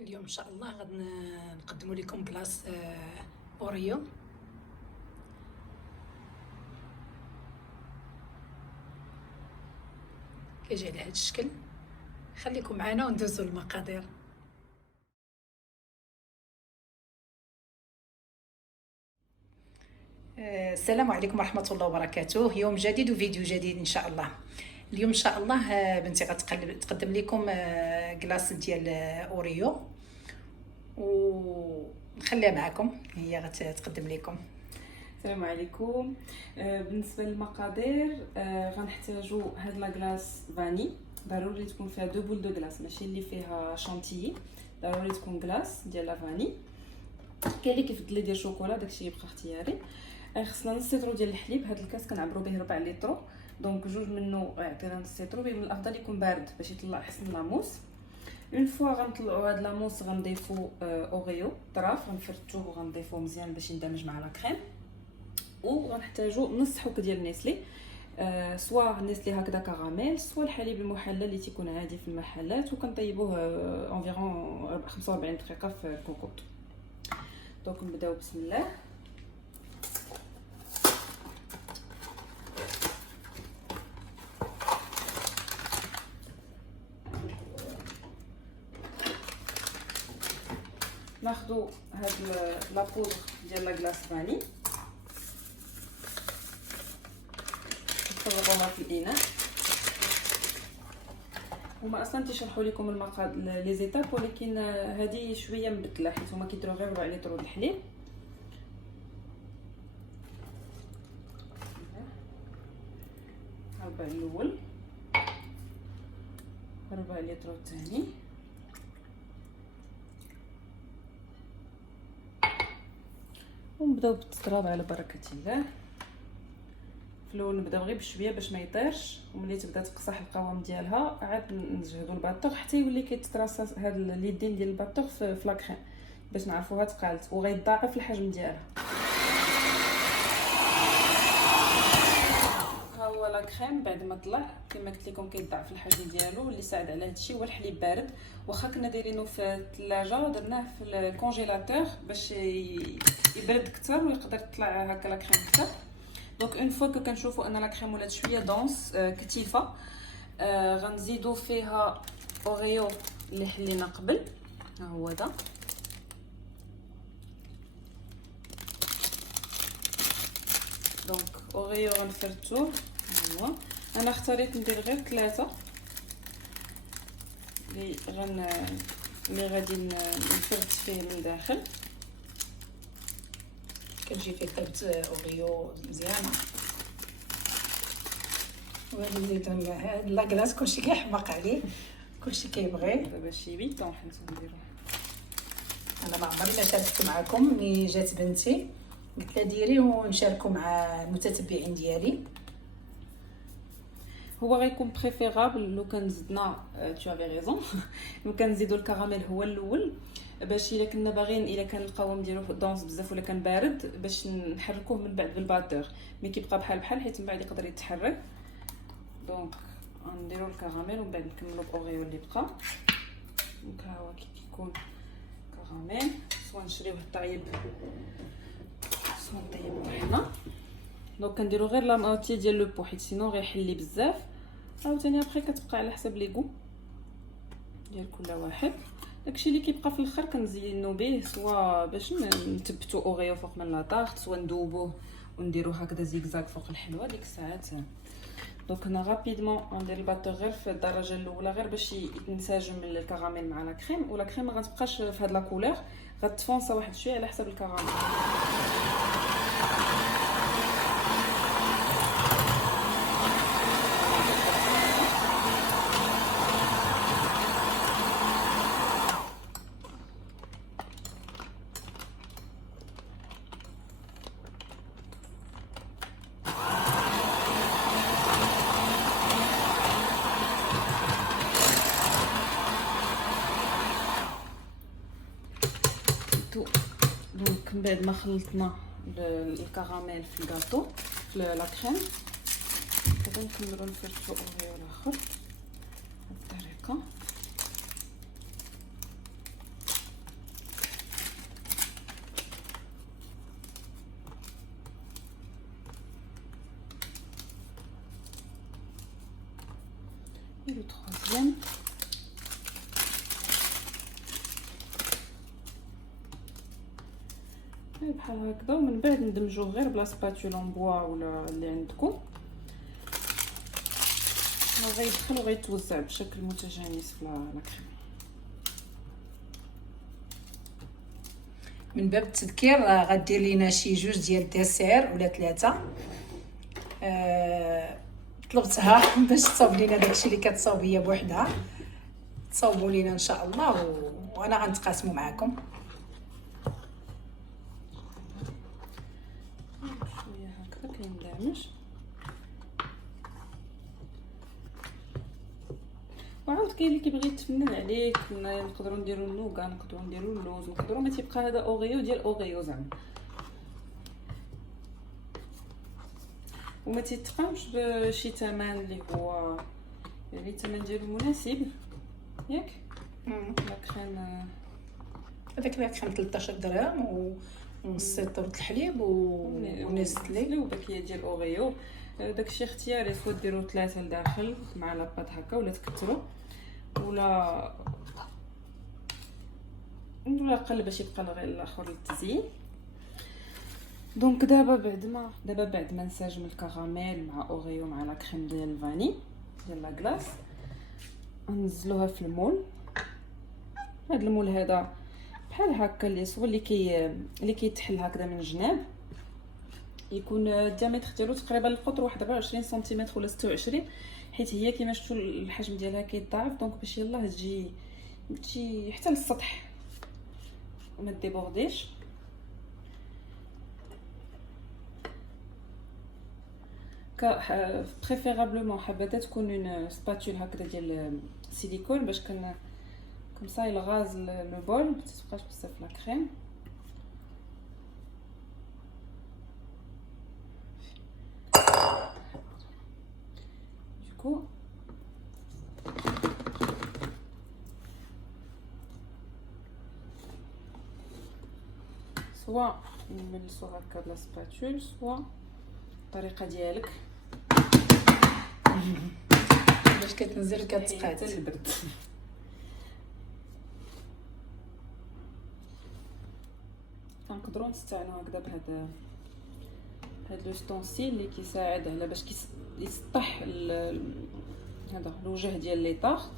اليوم ان شاء الله غادي نقدموا لكم بلاص اوريو. كيجي على هذا الشكل. خليكم معنا وندوزوا المقادير. السلام عليكم ورحمه الله وبركاته. يوم جديد وفيديو جديد ان شاء الله. اليوم ان شاء الله بنتي غتقدم لكم كلاص ديال اوريو، ونخليها معكم هي غتقدم لكم. السلام عليكم. بالنسبه للمقادير غنحتاجوا هاد لاكلاص فاني، ضروري تكون فيها دو بول دو كلاص، ماشي اللي فيها شانتيي، ضروري تكون كلاص ديال لا فاني. كاين اللي كيفضل يدير شوكولا، داكشي يبقى اختياري. خصنا نص لتر ديال الحليب. هاد الكاس كنعبروا به 4 لتر، دونك جوج منه يعطينا نص لتر. من الافضل يكون بارد باش يطلع احسن لاموس. اون فوا غنطلعوا هاد لاموس غنضيفوا اوريو طراف، غنفرتوه وغنضيفوه مزيان باش يندمج مع لا كريم. وغنحتاجوا نص حك ديال نيسلي، سوا نيسلي هكذا كراميل، سوا الحليب المحلى اللي تيكون عادي في المحلات، وكنطيبوه انفيرون 45 دقيقه في الكوكوط. دونك نبداو بسم الله. ناخذوا هاد لا بودر ديال لا كلاص فاني، نفرغوها في الاناء. هما اصلا تيشرحوا لكم لي زيتاب، ولكن هذه شويه مبدله حيت هما كيديروا غير 4 لتر د الحليب. 4 الاول، 4 لتر الثاني، ونبداو بالتضراب على بركه الله. في الاول نبداو غير بشويه باش ما يطيرش، وملي تبدا تقصح القوام ديالها عاد نجهدوا الباطور حتى يولي كيتراص هاد اليدين ديال الباطور في لاكريم باش نعرفوها تقالت، وغيتضاعف الحجم ديالها. ها هو لاكريم بعد ما طلع كما قلت لكم كيتضاعف الحجم ديالو. اللي ساعد على هادشي هو الحليب بارد، واخا كنا دايرينه في الثلاجه درناه في الكونجيلاتور باش يبرد اكثر ويقدر يطلع هكا لاكريم اكثر. دونك اون فوا كنشوفوا ان لا كريم ولات شويه دونس كثيفه، غنزيدوا فيها اوريو اللي حلينا قبل. ها هو دا. دونك اوريو غنفرتوه. ها هو انا اختاريت ندير غير 3 اللي غادي نفرت فيه من الداخل. كنجي فيه كرت اوريو مزيانه، وغادي نزيد هاد لاكلاص كلشي كيحماق عليه، كلشي كيبغي. دابا شي بيطون حيت نديرو. انا ما عمري ما شاركت معكم. ملي جات بنتي قلت لها ديري ونشاركوا مع المتتبعين ديالي. هو غيكون بريفيرابل لو كان زدنا تو افي ريزون لو كان نزيدوا الكراميل هو الاول، باش الا كنا باغيين الا كان القوام ديالو دونس بزاف ولا كان بارد باش نحركوه من بعد بالباتور، مي كيبقى بحال حيت من بعد يقدر يتحرك. دونك غنديروا الكراميل ومن بعد نكملوا باوريو اللي بقى. دونك ها هو كيكون كراميل، سواء نشريوه طايب سواء نطيبوه حنا. دونك كنديروا غير لا موتي ديال لو بو حيت سينو غيحلي بزاف. عاوتاني ابخي كتبقى على حسب لي غو ديال كل واحد. داكشي اللي كيبقى في الاخر كنزينو به، سواء باش نثبتو اوريو فوق من لا طارت، سواء ندوبوه ونديرو هكذا زيكزاك فوق الحلوه ديك الساعات. دونك انا رابيدمون ندير الباتور غير في الدرجه الاولى غير باش يتنسجم الكراميل مع لا كريم، ولا كريم ما غتبقاش في هاد لا كولور، غتفونصا واحد شويه على حسب الكراميل. دونك من بعد ما خلطنا الكراميل في الكاطو في لا كريم، دابا نكملوا نفرشوا اوريو الاخر بهذه الطريقه. لو ترويزيام بحال هكذا، ومن بعد ندمجوه غير بلا سباتول اون بوا ولا اللي عندكم. غيدخل وغيتوزع بشكل متجانس في لا كريم. من باب التذكير غدير لينا شي 2 ديال الديسير ولا 3. طلبتها باش تصاوب لينا داكشي اللي كتصاوب هي بوحدها، تصاوبوا لينا ان شاء الله وانا غنتقاسموا معكم. شويه هكذا كيندمج. وعاود كاين اللي كيبغي يتفنن عليك، نقدروا نديروا النوغا، نقدروا نديروا اللوز، نقدروا ما تيبقى هذا اوريو ديال اوريو زعما، وما تيتقامش بشي ثمن اللي هو يعني الثمن ديالو مناسب ياك. لا كريم هذاك لا كان 13 درهم ونص طرة الحليب ونستلي وباكيه ديال اوريو. داكشي اختياري، سوا ديروا 3 لداخل مع لاباط هكا ولا تكثروا ولا قل باش يبقى غير الاخر للتزيين. دونك دابا بعد ما نساجم الكراميل مع اوريو مع لا كريم ديال الفاني ديال لا كلاص، ننزلوها في المول. هذا المول هذا بحال هكا اللي سوا اللي كيتحل هكذا من الجناب، يكون الديامتر ديالو تقريبا القطر واحد 24 سنتيمتر ولا 26، حيت هي كيما شفتوا الحجم ديالها كيتضاعف. دونك باش يلاه تجي حتى للسطح وما ديبورديش. بريفيرابلمون حبذا تكون اون سباتول هكذا ديال سيليكون باش كوم سا الغاز لو بول ما تبقاش بزاف لا كريم. دوكو سوا نملسو هكا بلا سباتول، سوا الطريقه ديالك باش كتنزل كتقاد حتى البرد. كنقدروا نستعملوا هكذا بهذا لو ستونسيل اللي كيساعد على باش يسطح هذا الوجه ديال لي طارت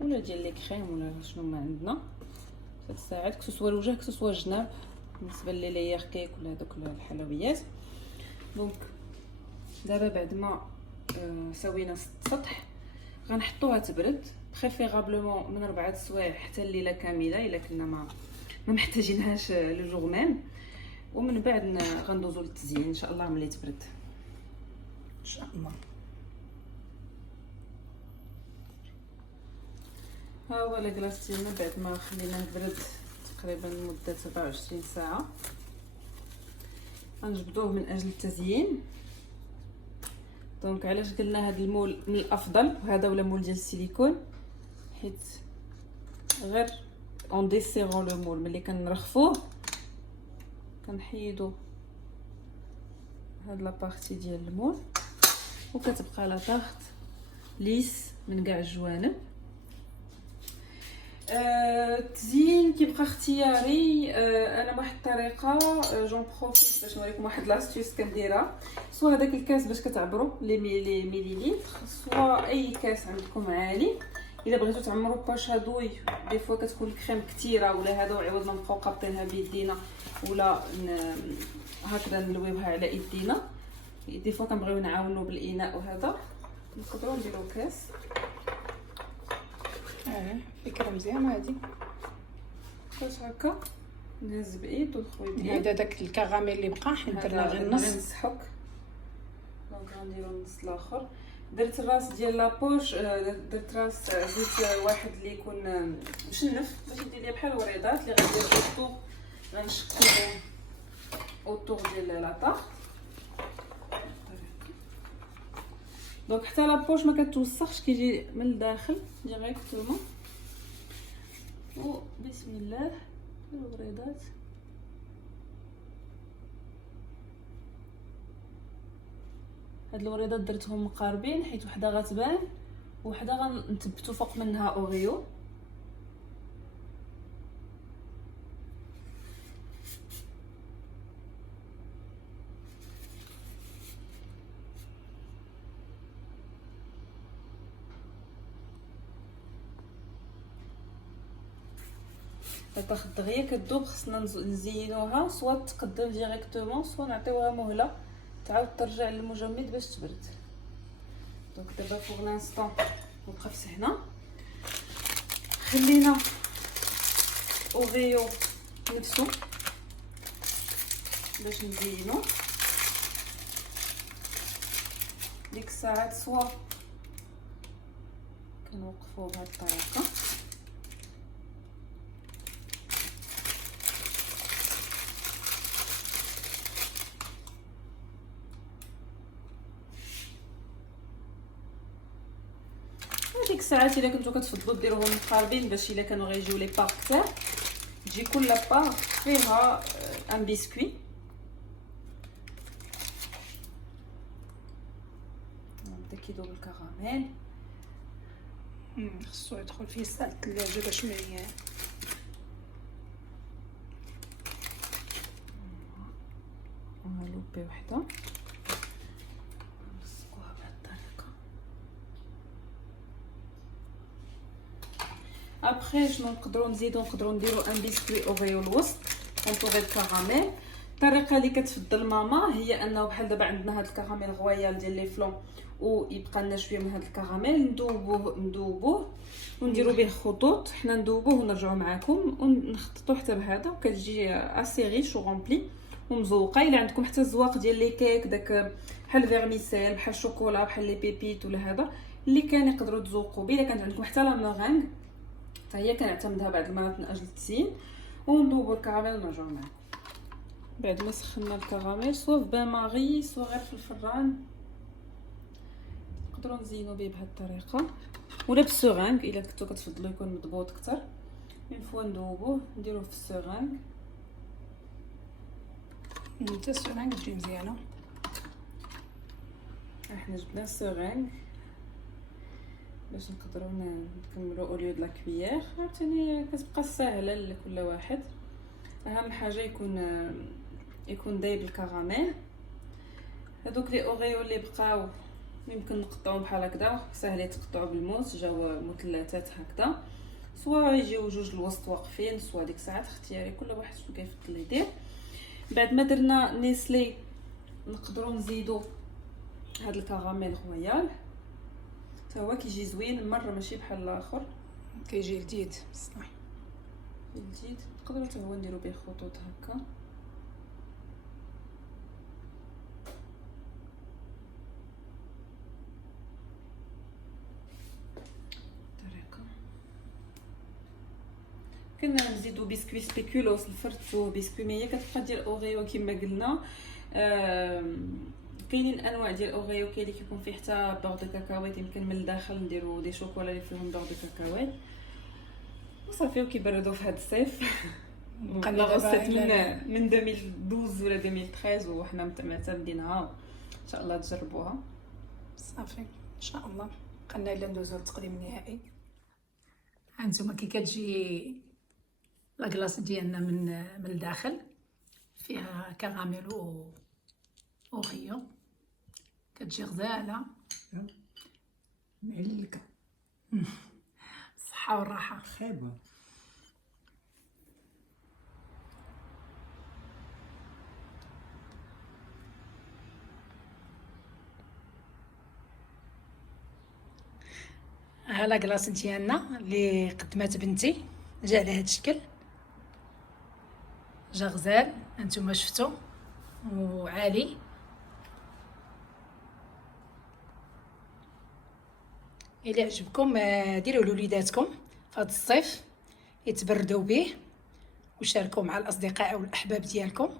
ولا ديال لي كريم ولا شنو ما عندنا، تساعد كسوا الوجه كسوا الجناب بالنسبه لي ليير كيك ولا هذوك الحلويات. دونك دابا بعد ما سوينا السطح غنحطوها تبرد بريفيرابلمون من 4 سوايع حتى الليله كامله الا كنا ما محتاجينهاش لو جور ميم، ومن بعد غندوزو للتزيين ان شاء الله ملي تبرد ان شاء الله. ها هو لا كلاص ديالنا بعد ما خليناه برد تقريبا مده 27 ساعه. غنجبدوه من اجل التزيين. دونك علاش قلنا هذا المول من الافضل وهذا ولا مول ديال السيليكون، حيت غير اون ديسيرون لو مول ملي كنرخفوه كنحيدو هاد لا بارتي ديال المول وكتبقى لا طارت ليس من كاع الجوانب. التزيين كيبقى اختياري. انا بواحد الطريقه جون بروفيت باش نوريكم واحد لاستيوس كنديرها، سوا هذاك الكاس باش كتعبروا لي ميليليتر، سوا اي كاس عندكم عالي. الا بغيتو تعمروا باش هادوي دي فوا كتكون الكريم كثيره ولا هذا عوض ما نبقاو قابطينها بيدينا ولا هكذا نلويوها على ايدينا، دي فوا كنبغيو نعاونوا بالاناء وهذا نقدروا نديروا كاس. فكره مزيانه هذه. باش هكا نهز بايد والخوي ديالي هذا داك الكراميل اللي بقى حيت درنا غير النص نسحق. دونك غنديروا النص الاخر. درت الراس ديال لابوش، درت راس زيت واحد اللي يكون مشنف باش يدير لي بحال الوريضات اللي غندير اوطور، غنشكلهم اوطور ديال لاطاق. دونك حتى لابوش ما كتوسخش، كيجي من الداخل ديريكتومون. و بسم الله الوريضات. هاد الوريضات درتهم مقاربين حيت وحده غتبان وحده غنثبتو فوق منها اوريو. تاخد دغيا كدوب، خصنا نزينوها سوا تقدم ديريكتومون سوا نعطيوها مهله تعاود ترجع للمجمد باش تبرد. دونك دابا فوغ لانستون وقفت هنا، خلينا اوريو نفسو باش نزينو. ديك الساعات سوا كنوقفوه بهاد الطريقه، ديك الساعات الا كنتو كتفضلوا ديروهم مقاربين باش الا كانوا غيجيو لي بار كثار تجي كل بار فيها ان بسكوي. نبدا كيدوب الكراميل، خصو يدخل فيه ساعة الثلاجة باش ما لوبي وحده نسقوها بهاد الطريقه. ابخي شنو نقدروا نزيدو، نقدروا نديرو ان بسكوي اوريو الوسط اونطوري الكراميل. الطريقه اللي كتفضل ماما هي انه بحال دابا عندنا هاد الكراميل غويال ديال لي فلون ويبقى لنا شويه من هاد الكراميل، ندوبوه ونديرو به خطوط. حنا ندوبوه ونرجعوا معاكم ونخططوا حتى بهذا، وكتجي اسي ريش وغومبلي ومزوقه. الا عندكم حتى الزواق ديال لي كيك داك بحال فيرميسيل بحال الشوكولا بحال لي بيبيت ولا هذا اللي كان يقدروا تزوقوا به. الا كانت عندكم حتى لا مورينغ حتى هي كنعتمدها بعض المرات من اجل التزيين. وندوبوا الكراميل ونرجعوا معاكم بعد ما سخنا الكراميل سوا في بان ماغي سوا غير في الفران. نقدروا نزينوا به بهذه الطريقه ولا بالسورانغ الا كنتو كتفضلوا يكون مضبوط اكثر. من فوا ندوبوه نديروه في السورانغ. حتى السورانغ تجي مزيانه. احنا جبنا السورانغ باش نقدروا نكملوا اوليو د لا كبيير. عاوتاني كتبقى سهله لكل واحد، اهم حاجه يكون دايب الكراميل. هذوك لي اوريو اللي بقاو يمكن نقطعوهم بحال هكذا، ساهل يتقطعوا بالموس، جاو مثلثات هكذا، سواء يجيو جوج الوسط واقفين، سواء ديك الساعات اختياري كل واحد شنو كيفضل يدير. بعد ما درنا نيسلي نقدروا نزيدوا هاد الكراميل رويال، حتى هو كيجي زوين مره ماشي بحال الاخر، كيجي لذيذ بصح لذيذ. نقدروا حتى هو نديروا به خطوط هكا. كنا نزيدو بسكوي سبيكولوس الفرتو بسكوي ميه كتبقى ديال اوريو كما قلنا. كاينين انواع ديال اوريو، كاين اللي كيكون فيه حتى بور دو كاكاويت، يمكن من الداخل نديرو دي شوكولا اللي فيهم بور دو كاكاويت وصافي وكيبردوا في هذا الصيف. بقينا غصت من 2012 ولا 2013 وحنا معتمدينها، ان شاء الله تجربوها صافي ان شاء الله. بقينا الا ندوزو للتقديم النهائي. هانتوما كي كتجي لاكلاص ديالنا من الداخل فيها كراميل اوريو، كتجي غزاله معلكه الصحه والراحه. خايبه ها لاكلاص ديالنا اللي قدمات بنتي، جا على هذا الشكل، جا غزال انتم شفتوا وعالي. الى عجبكم ديروه لوليداتكم في هذا الصيف يتبردوا به وشاركوا مع الاصدقاء والاحباب ديالكم.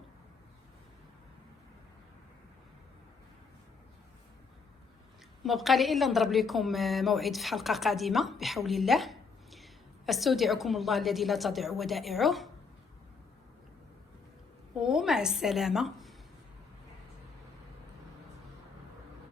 ما بقى لي الا نضرب لكم موعد في حلقه قادمه بحول الله. استودعكم الله الذي لا تضيع ودائعه، ومع السلامه.